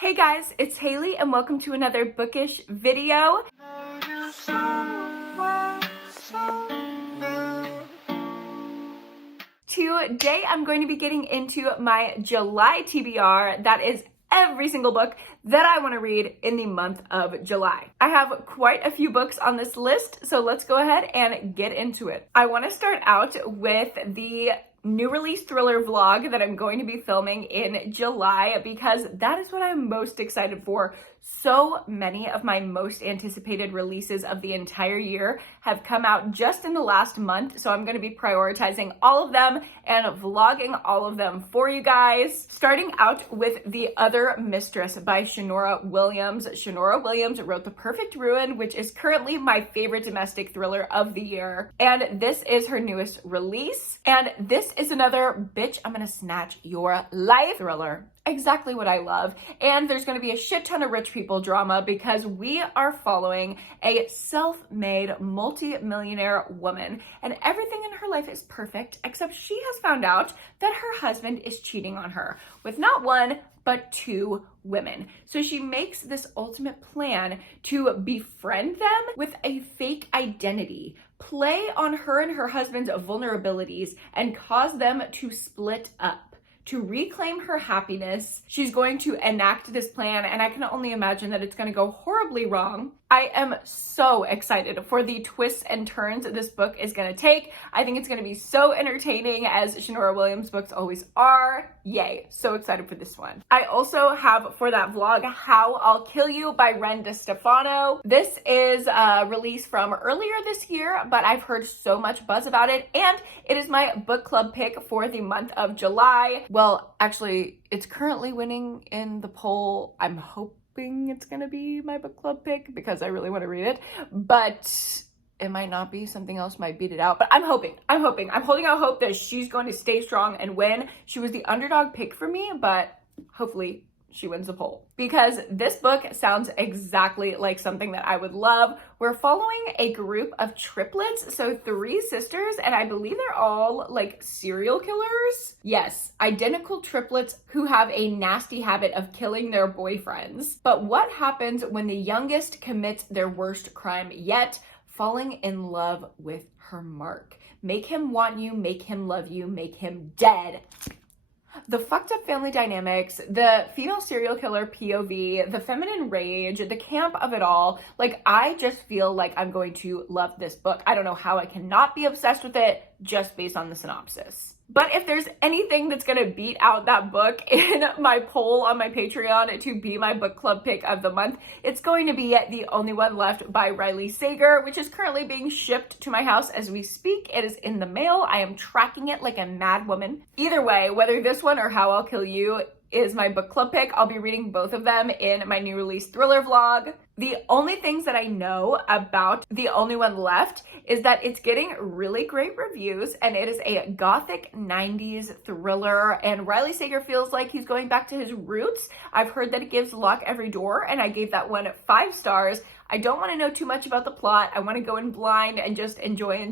Hey guys, it's Haley and welcome to another bookish video. Today I'm going to be getting into my July TBR. That is every single book that I want to read in the month of July. I have quite a few books on this list, so let's go ahead and get into it. I want to start out with the new release thriller vlog that I'm going to be filming in July because that is what I'm most excited for. So many of my most anticipated releases of the entire year have come out just in the last month, so I'm going to be prioritizing all of them and vlogging all of them for you guys. Starting out with The Other Mistress by Shanora Williams. Shanora Williams wrote The Perfect Ruin, which is currently my favorite domestic thriller of the year, and this is her newest release. And this is another bitch, I'm gonna snatch your life thriller. Exactly what I love. And there's going to be a shit ton of rich people drama because we are following a self-made multi-millionaire woman, and everything in her life is perfect except she has found out that her husband is cheating on her with not one but two women. So she makes this ultimate plan to befriend them with a fake identity, play on her and her husband's vulnerabilities, and cause them to split up. To reclaim her happiness, she's going to enact this plan, and I can only imagine that it's going to go horribly wrong. I am so excited for the twists and turns this book is going to take. I think it's going to be so entertaining, as Shanora Williams books always are. Yay, so excited for this one. I also have for that vlog How I'll Kill You by Ren DeStefano. This is a release from earlier this year, but I've heard so much buzz about it, and it is my book club pick for the month of July. Well, actually, it's currently winning in the poll. I'm hoping it's gonna be my book club pick because I really want to read it, but it might not be. Something else might beat it out, but I'm holding out hope that she's going to stay strong and win. She was the underdog pick for me, but hopefully she wins the poll because this book sounds exactly like something that I would love. We're following a group of triplets, so 3 sisters, and I believe they're all like serial killers. Yes, identical triplets who have a nasty habit of killing their boyfriends. But what happens when the youngest commits their worst crime yet, falling in love with her mark? Make him want you, make him love you, make him dead. The fucked up family dynamics, the female serial killer POV, the feminine rage, the camp of it all. Like, I just feel like I'm going to love this book. I don't know how I cannot be obsessed with it just based on the synopsis. But if there's anything that's gonna beat out that book in my poll on my Patreon to be my book club pick of the month, it's going to be The Only One Left by Riley Sager, which is currently being shipped to my house as we speak. It is in the mail. I am tracking it like a mad woman. Either way, whether this one or How I'll Kill You is my book club pick, I'll be reading both of them in my new release thriller vlog. The only things that I know about The Only One Left is that it's getting really great reviews, and it is a gothic 90s thriller, and Riley Sager feels like he's going back to his roots. I've heard that it gives Lock Every Door, and I gave that one 5 stars. I don't want to know too much about the plot. I want to go in blind and just enjoy,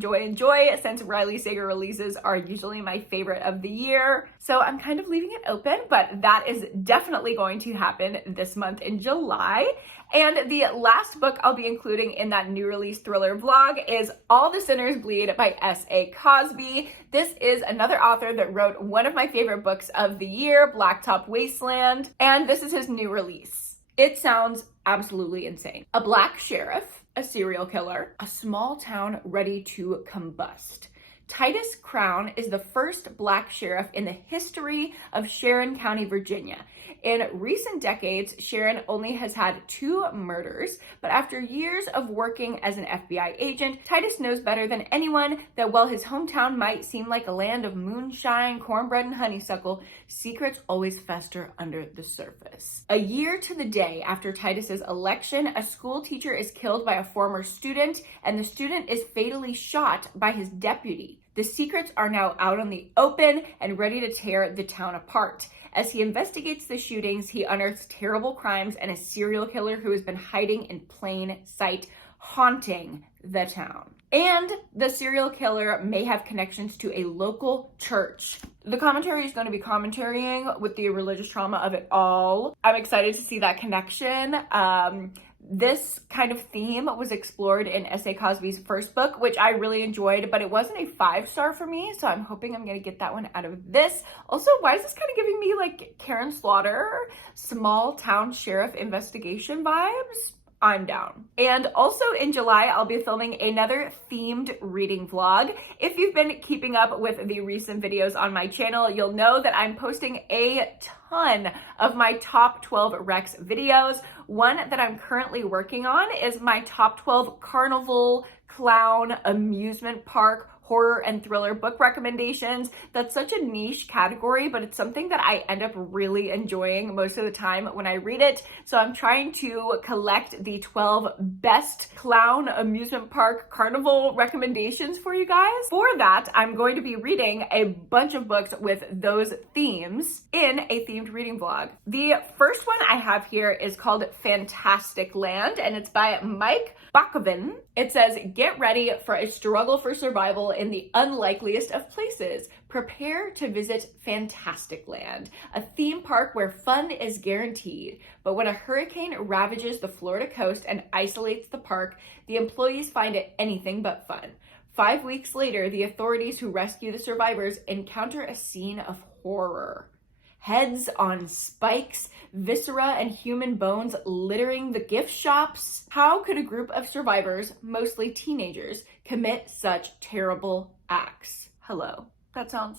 since Riley Sager releases are usually my favorite of the year. So I'm kind of leaving it open, but that is definitely going to happen this month in July. And the last book I'll be including in that new release thriller vlog is All the Sinners Bleed by S.A. Cosby. This is another author that wrote one of my favorite books of the year, Blacktop Wasteland, and this is his new release. It sounds absolutely insane. A black sheriff, a serial killer, a small town ready to combust. Titus Crown is the first black sheriff in the history of Sharon County, Virginia. In recent decades, Sharon only has had 2 murders, but after years of working as an FBI agent, Titus knows better than anyone that while his hometown might seem like a land of moonshine, cornbread, and honeysuckle, secrets always fester under the surface. A year to the day after Titus's election, a school teacher is killed by a former student, and the student is fatally shot by his deputy. The secrets are now out on the open and ready to tear the town apart. As he investigates the shootings, he unearths terrible crimes and a serial killer who has been hiding in plain sight, haunting the town. And the serial killer may have connections to a local church. The commentary is going to be commentarying with the religious trauma of it all. I'm excited to see that connection. This kind of theme was explored in S.A. Cosby's first book, which I really enjoyed, but it wasn't a 5-star for me, so I'm hoping I'm going to get that one out of this. Also, why is this kind of giving me like Karen Slaughter, small town sheriff investigation vibes? I'm down. And also in July, I'll be filming another themed reading vlog. If you've been keeping up with the recent videos on my channel, you'll know that I'm posting a ton of my top 12 Rex videos. One that I'm currently working on is my top 12 carnival, clown, amusement park, horror and thriller book recommendations. That's such a niche category, but it's something that I end up really enjoying most of the time when I read it. So I'm trying to collect the 12 best clown, amusement park, carnival recommendations for you guys. For that, I'm going to be reading a bunch of books with those themes in a themed reading vlog. The first one I have here is called Fantastic Land, and it's by Mike Bakoven. It says, get ready for a struggle for survival in the unlikeliest of places. Prepare to visit Fantastic Land, a theme park where fun is guaranteed. But when a hurricane ravages the Florida coast and isolates the park, the employees find it anything but fun. 5 weeks later, the authorities who rescue the survivors encounter a scene of horror. Heads on spikes, viscera and human bones littering the gift shops. How could a group of survivors, mostly teenagers, commit such terrible acts? Hello. That sounds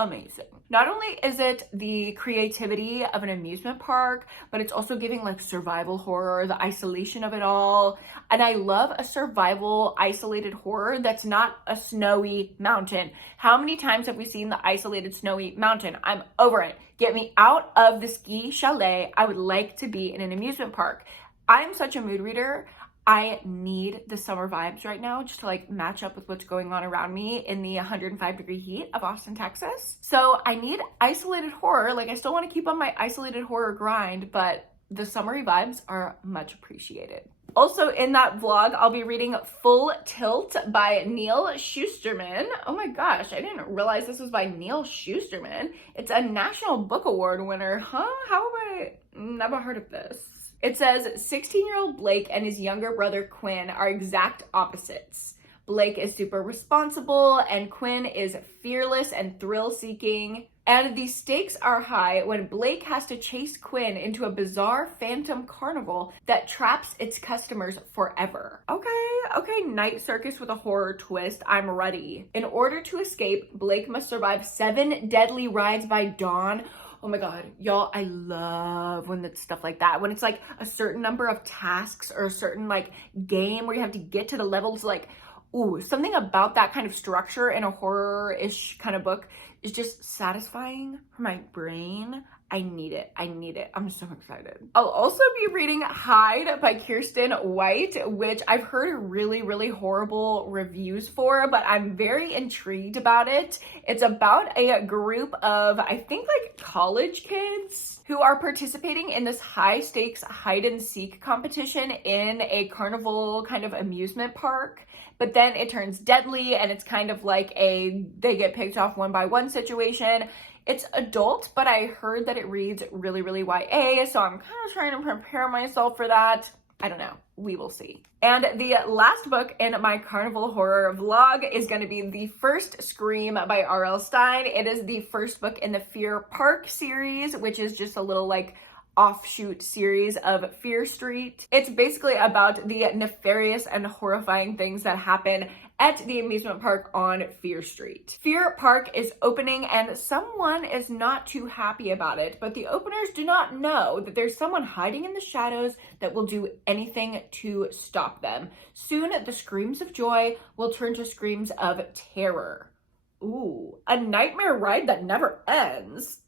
amazing. Not only is it the creativity of an amusement park, but it's also giving like survival horror, the isolation of it all. And I love a survival isolated horror that's not a snowy mountain. How many times have we seen the isolated snowy mountain? I'm over it. Get me out of the ski chalet. I would like to be in an amusement park. I'm such a mood reader. I need the summer vibes right now just to like match up with what's going on around me in the 105-degree heat of Austin, Texas. So I need isolated horror. Like I still want to keep on my isolated horror grind, but the summery vibes are much appreciated. Also in that vlog, I'll be reading Full Tilt by Neil Shusterman. Oh my gosh, I didn't realize this was by Neil Shusterman. It's a National Book Award winner. Huh? How have I never heard of this? It says 16-year-old Blake and his younger brother Quinn are exact opposites. Blake is super responsible and Quinn is fearless and thrill-seeking. And the stakes are high when Blake has to chase Quinn into a bizarre phantom carnival that traps its customers forever. Okay, night circus with a horror twist. I'm ready. In order to escape, Blake must survive 7 deadly rides by dawn. Oh my God, y'all, I love when it's stuff like that. When it's like a certain number of tasks or a certain like game where you have to get to the levels, like, ooh, something about that kind of structure in a horror-ish kind of book is just satisfying for my brain. I need it. I'm so excited. I'll also be reading Hide by Kirsten White, which I've heard really, really horrible reviews for, but I'm very intrigued about it. It's about a group of, I think like college kids who are participating in this high stakes hide and seek competition in a carnival kind of amusement park. But then it turns deadly and it's kind of like they get picked off one by one situation. It's adult, but I heard that it reads really, really YA, so I'm kind of trying to prepare myself for that. I don't know. We will see. And the last book in my carnival horror vlog is going to be The First Scream by R.L. Stine. It is the first book in the Fear Park series, which is just a little like offshoot series of Fear Street. It's basically about the nefarious and horrifying things that happen at the amusement park on Fear Street. Fear Park is opening and someone is not too happy about it, but the openers do not know that there's someone hiding in the shadows that will do anything to stop them. Soon, the screams of joy will turn to screams of terror. Ooh, a nightmare ride that never ends.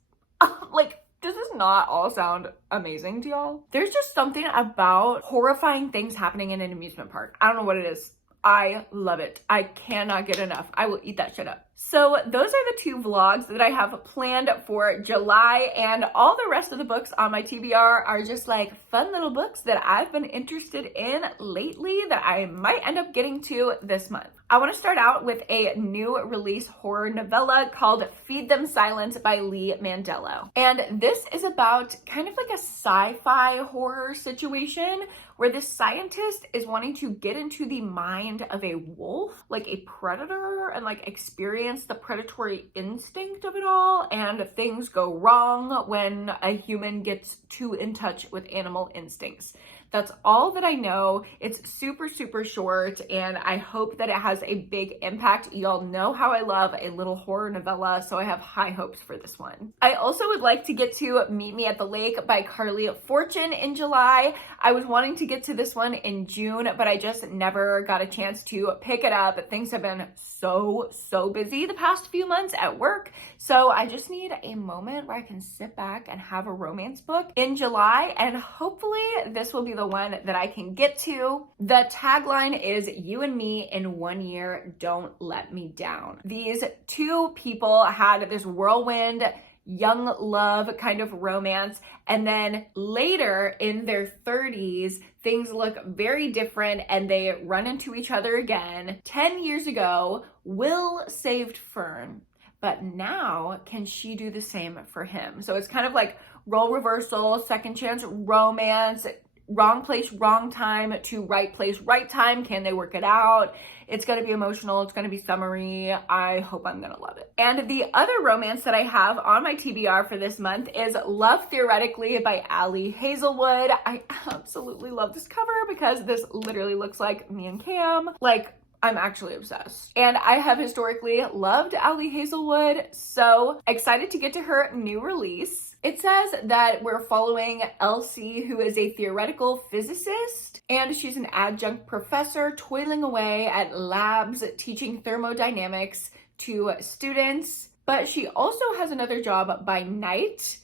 Like, does this not all sound amazing to y'all? There's just something about horrifying things happening in an amusement park. I don't know what it is. I love it. I cannot get enough. I will eat that shit up. So those are the two vlogs that I have planned for July, and all the rest of the books on my TBR are just like fun little books that I've been interested in lately that I might end up getting to this month. I want to start out with a new release horror novella called Feed Them Silence by Lee Mandello. And this is about kind of like a sci-fi horror situation where this scientist is wanting to get into the mind of a wolf, like a predator, and like experience the predatory instinct of it all, and things go wrong when a human gets too in touch with animal instincts. That's all that I know. It's super, super short, and I hope that it has a big impact. Y'all know how I love a little horror novella, so I have high hopes for this one. I also would like to get to Meet Me at the Lake by Carly Fortune in July. I was wanting to get to this one in June, but I just never got a chance to pick it up. Things have been so busy the past few months at work, so I just need a moment where I can sit back and have a romance book in July, and hopefully this will be the one that I can get to. The tagline is "You and me in 1 year, don't let me down." These two people had this whirlwind young love kind of romance, and then later in their 30s things look very different and they run into each other again. 10 years ago, Will saved Fern, but now can she do the same for him? So it's kind of like role reversal, second chance romance, wrong place, wrong time to right place, right time. Can they work it out? It's going to be emotional. It's going to be summery. I hope I'm going to love it. And the other romance that I have on my TBR for this month is Love Theoretically by Ali Hazelwood. I absolutely love this cover because this literally looks like me and Cam. Like, I'm actually obsessed. And I have historically loved Ali Hazelwood, so excited to get to her new release. It says that we're following Elsie, who is a theoretical physicist, and she's an adjunct professor toiling away at labs teaching thermodynamics to students. But she also has another job by night.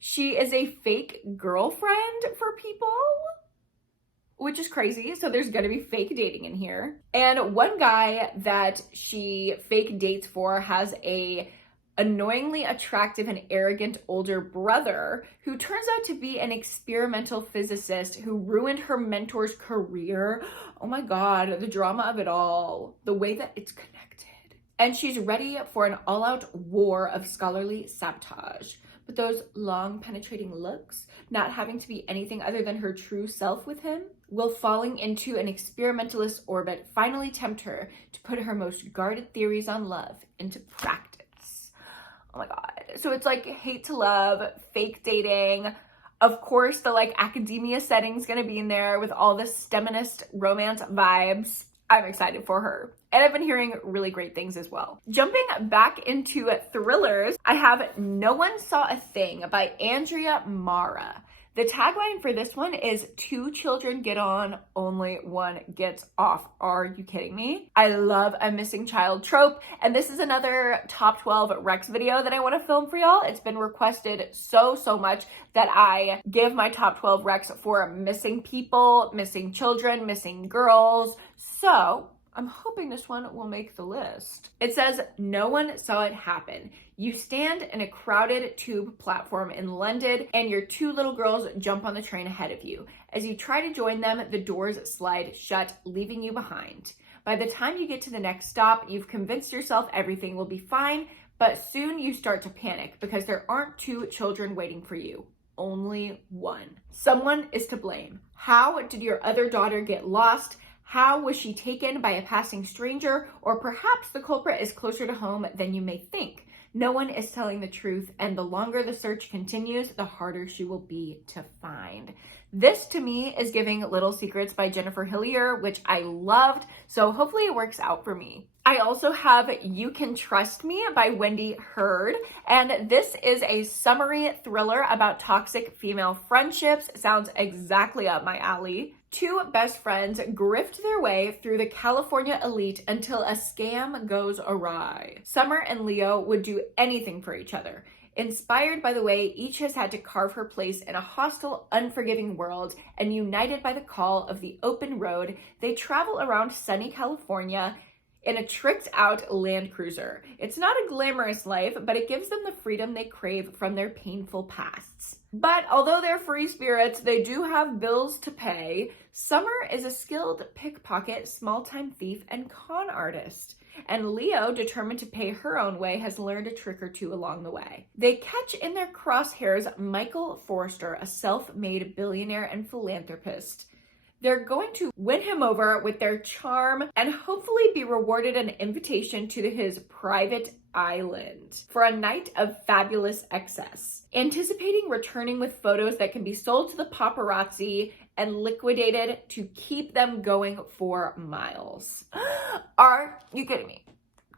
She is a fake girlfriend for people, which is crazy. So there's gonna be fake dating in here. And one guy that she fake dates for has a annoyingly attractive and arrogant older brother who turns out to be an experimental physicist who ruined her mentor's career. Oh my God, the drama of it all, the way that it's connected. And she's ready for an all-out war of scholarly sabotage. But those long penetrating looks, not having to be anything other than her true self with him, will falling into an experimentalist orbit finally tempt her to put her most guarded theories on love into practice. Oh my God. So it's like hate to love, fake dating. Of course, the like academia setting's gonna be in there with all the STEMinist romance vibes. I'm excited for her. And I've been hearing really great things as well. Jumping back into thrillers, I have No One Saw a Thing by Andrea Mara. The tagline for this one is "Two children get on, only one gets off." Are you kidding me? I love a missing child trope, and this is another top 12 Rex video that I want to film for y'all. It's been requested so much that I give my top 12 Rex for missing people, missing children, missing girls. So I'm hoping this one will make the list. It says, "No one saw it happen. You stand in a crowded tube platform in London and your two little girls jump on the train ahead of you. As you try to join them, the doors slide shut, leaving you behind. By the time you get to the next stop, you've convinced yourself everything will be fine, but soon you start to panic because there aren't two children waiting for you. Only one. Someone is to blame. How did your other daughter get lost? How was she taken by a passing stranger? Or perhaps the culprit is closer to home than you may think. No one is telling the truth, and the longer the search continues, the harder she will be to find." This to me is giving Little Secrets by Jennifer Hillier, which I loved, so hopefully it works out for me. I also have You Can Trust Me by Wendy Hurd, and this is a summary thriller about toxic female friendships. Sounds exactly up my alley. Two best friends grift their way through the California elite until a scam goes awry. Summer and Leo would do anything for each other. Inspired by the way each has had to carve her place in a hostile, unforgiving world, and united by the call of the open road, they travel around sunny California in a tricked out Land Cruiser. It's not a glamorous life, but it gives them the freedom they crave from their painful pasts. But although they're free spirits, they do have bills to pay. Summer is a skilled pickpocket, small-time thief, and con artist. And Leo, determined to pay her own way, has learned a trick or two along the way. They catch in their crosshairs Michael Forrester, a self-made billionaire and philanthropist. They're going to win him over with their charm and hopefully be rewarded an invitation to his private island for a night of fabulous excess. Anticipating returning with photos that can be sold to the paparazzi and liquidated to keep them going for miles. Are you kidding me?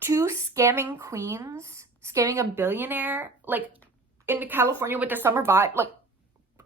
2 scamming queens scamming a billionaire, like, into California with their summer vibe? Like,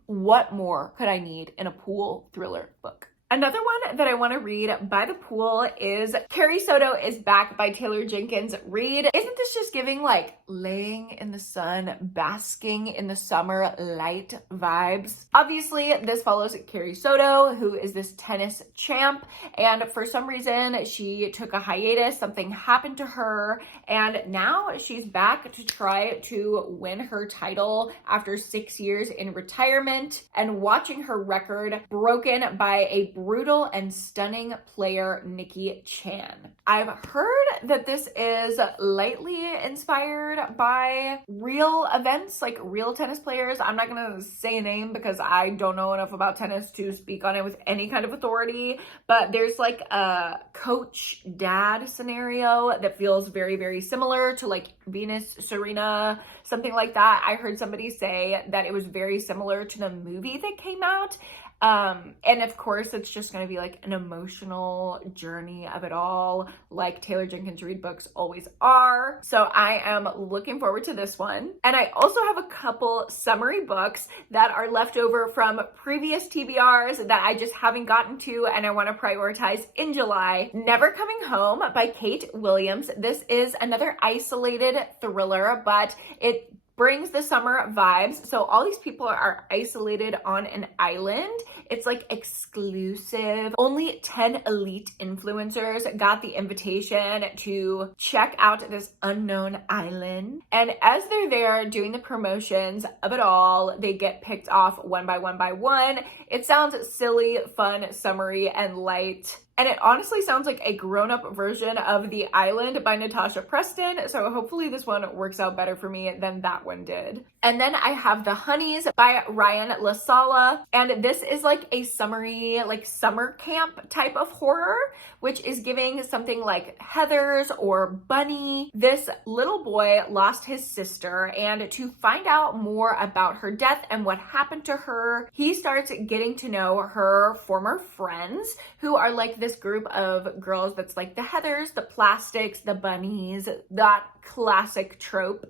what more could I need in a pool thriller book? Another one that I want to read by the pool is Carrie Soto is Back by Taylor Jenkins Reid. Isn't this just giving like laying in the sun, basking in the summer light vibes? Obviously, this follows Carrie Soto, who is this tennis champ, and for some reason she took a hiatus, something happened to her, and now she's back to try to win her title after 6 years in retirement, and watching her record broken by a brutal and stunning player, Nikki Chan. I've heard that this is lightly inspired by real events, like real tennis players. I'm not gonna say a name because I don't know enough about tennis to speak on it with any kind of authority, but there's like a coach dad scenario that feels very, very similar to like Venus, Serena, something like that. I heard somebody say that it was very similar to the movie that came out. And of course, it's just going to be like an emotional journey of it all, like Taylor Jenkins Reid books always are. So I am looking forward to this one. And I also have a couple summary books that are left over from previous TBRs that I just haven't gotten to and I want to prioritize in July. Never Coming Home by Kate Williams. This is another isolated thriller, but it brings the summer vibes. So all these people are isolated on an island. It's like exclusive. Only 10 elite influencers got the invitation to check out this unknown island. And as they're there doing the promotions of it all, they get picked off one by one by one. It sounds silly, fun, summery, and light. And it honestly sounds like a grown-up version of The Island by Natasha Preston, so hopefully this one works out better for me than that one did. And then I have The Honeys by Ryan LaSala, and this is like a summery, like summer camp type of horror, which is giving something like Heathers or Bunny. This little boy lost his sister, and to find out more about her death and what happened to her, he starts getting to know her former friends, who are like this group of girls that's like the Heathers, the Plastics, the Bunnies, that classic trope.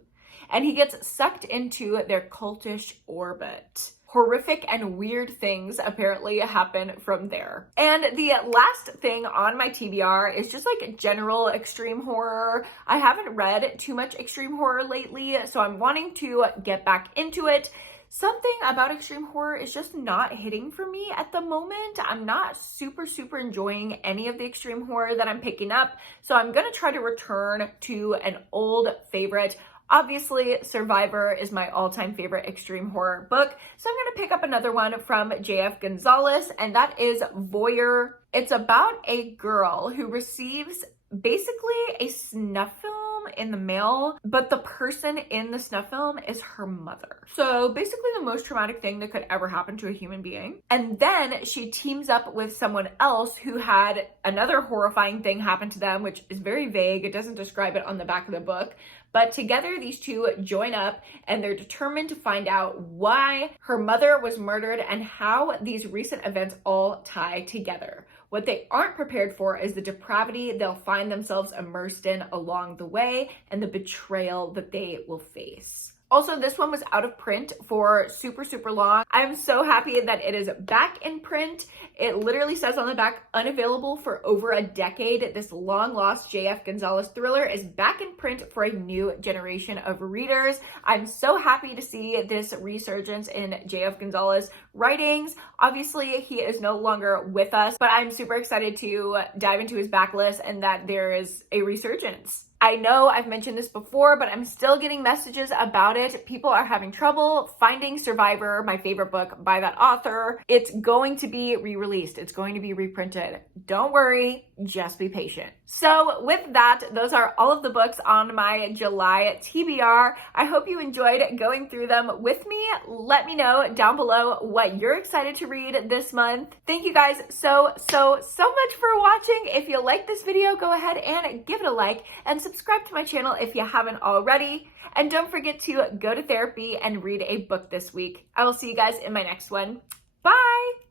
And he gets sucked into their cultish orbit. Horrific and weird things apparently happen from there. And the last thing on my TBR is just like general extreme horror. I haven't read too much extreme horror lately, so I'm wanting to get back into it. Something about extreme horror is just not hitting for me at the moment. I'm not super enjoying any of the extreme horror that I'm picking up, so I'm gonna try to return to an old favorite. Obviously, Survivor is my all-time favorite extreme horror book, so I'm gonna pick up another one from J.F. Gonzalez, and that is Voyeur. It's about a girl who receives basically a snuff film in the mail, but the person in the snuff film is her mother. So basically the most traumatic thing that could ever happen to a human being. And then she teams up with someone else who had another horrifying thing happen to them, which is very vague. It doesn't describe it on the back of the book. But together, these two join up and they're determined to find out why her mother was murdered and how these recent events all tie together. What they aren't prepared for is the depravity they'll find themselves immersed in along the way and the betrayal that they will face. Also, this one was out of print for super long. I'm so happy that it is back in print. It literally says on the back, unavailable for over a decade. This long lost J.F. Gonzalez thriller is back in print for a new generation of readers. I'm so happy to see this resurgence in J.F. Gonzalez writings. Obviously, he is no longer with us, but I'm super excited to dive into his backlist and that there is a resurgence. I know I've mentioned this before, but I'm still getting messages about it. People are having trouble finding Survivor, my favorite book by that author. It's going to be re-released. It's going to be reprinted. Don't worry, just be patient. So with that, those are all of the books on my July TBR. I hope you enjoyed going through them with me. Let me know down below what you're excited to read this month. Thank you guys so much for watching. If you like this video, go ahead and give it a like and subscribe to my channel if you haven't already. And don't forget to go to therapy and read a book this week. I will see you guys in my next one. Bye!